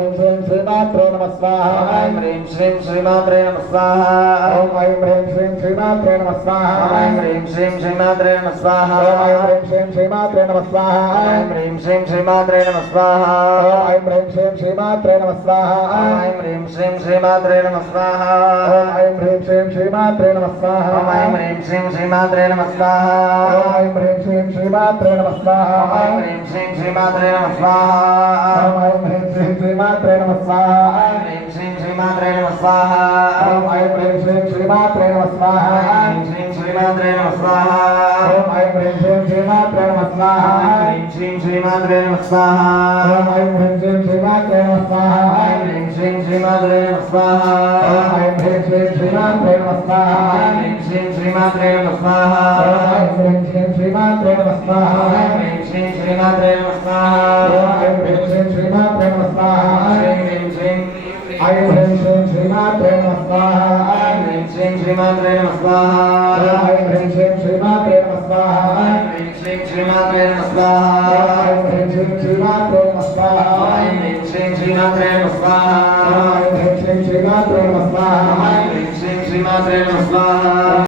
श्रीमात्रे नमः स्वाहा। ऐं ह्रीं श्रीं श्रीमात्रे नमः स्वाहा। ॐ ऐं ह्रीं श्रीं श्रीमात्रे नमः स्वाहा। ऐं ह्रीं श्रीं श्रीमात्रे नमः स्वाहा। ॐ ऐं ह्रीं श्रीं श्रीमात्रे नमः स्वाहा। ऐं ह्रीं श्रीं श्रीमात्रे नमः स्वाहा। ॐ ऐं ह्रीं श्रीं श्रीमात्रे नमः स्वाहा। ऐं ह्रीं श्रीं श्रीमात्रे नमः स्वाहा। ॐ ऐं ह्रीं श्रीं श्रीमात्रे नमः स्वाहा। ऐं ह्रीं श्रीं श्रीमात्रे नमः स्वाहा। ॐ ऐं ह्रीं श्रीं श्रीमात्रे नमः स्वाहा। ऐं ह्रीं श्रीं श्रीमात्रे नमः स्वाहा। ॐ ऐं ह्रीं श्रीं श्रीमात्रे नमः स्वाहा। ऐं ह्रीं श्रीं श्रीमात्रे नमः स्वाहा। ॐ ऐं ह्रीं श्रीं श्रीमात्रे नमः स्वाहा। ऐं ह्रीं श्रीं श्रीमात्रे नमः स्वाहा। ॐ ऐं ह्रीं श्रीं श्रीमात्रे नमः स्वाहा। ऐं ह्रीं श्रीं श्रीमात्रे नमः स्वाहा। ॐ ऐं ह्रीं श्रीं श्रीमात्रे नमः स्वाहा। ऐं ह्रीं श्रीं श्रीमात्रे नमः स्वाहा। ॐ ऐं ह्रीं श्रीं श्रीमात्रे नमः स्वाहा। ऐं ह्रीं श्रीं श्रीमात्रे नमः स्वाहा। ॐ ऐं ह्रीं श्रीं श्रीमात्रे नमः स्वाहा। ऐं ह्रीं श्रीं श्रीमात्रे नमः स्वाहा। ॐ ऐं ह्रीं श्रीं श्रीमात्रे नमः स्वाहा। ऐं ह्रीं श्रीं ऐं ह्रीं श्रीं श्रीमात्रे नमः स्वाहा। ऐं ह्रीं श्रीं श्रीमात्रे नमः स्वाहा। ॐ ऐं ह्रीं श्रीं श्रीमात्रे नमः स्वाहा। ऐं ह्रीं श्रीं श्रीमात्रे नमः स्वाहा। ॐ ऐं ह्रीं श्रीं श्रीमात्रे नमः स्वाहा। ऐं ह्रीं श्रीं श्रीमात्रे नमः स्वाहा। ॐ ऐं ह्रीं श्रीं श्रीमात्रे नमः स्वाहा। ऐं ह्रीं श्रीं श्रीमात्रे नमः स्वाहा।